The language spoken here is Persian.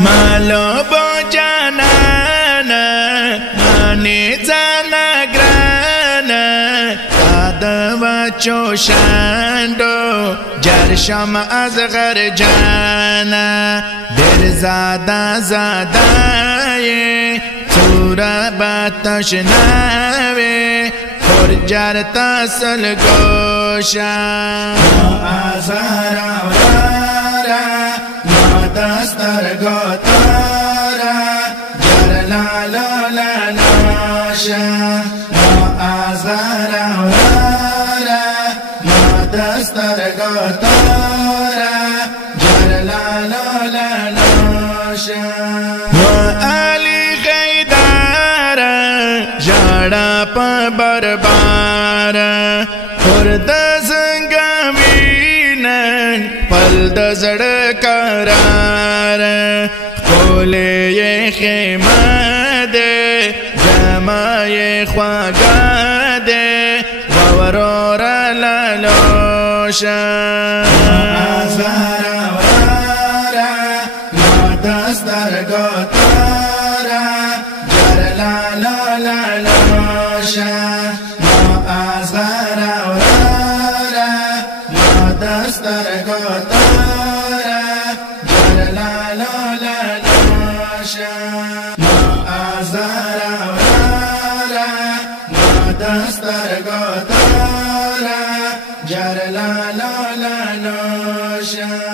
مالو با جانانا مانی زانا گرانا دادوا چوشندو جرشم از غر جانا در زادا زادای تورا باتش ناوی خرجر تاسل گوشا آزارا ورارا دستر گوتارا جرلالا لناشا آزارا ورارا دستر گوتارا جرلالا لناشا آلی خیدارا جاڑا پا بربارا خورد زنگامینن پل دزڑ قرار قولی خیمه ده جمعی خواگا ده وورور لالوشا آزارا ورارا دستر گوتارا جرلالا لالوشا آزارا ورارا دستر گوتارا جرلالا لالوشا آزارا ورارا دستر گوتارا جرلالا لالوشا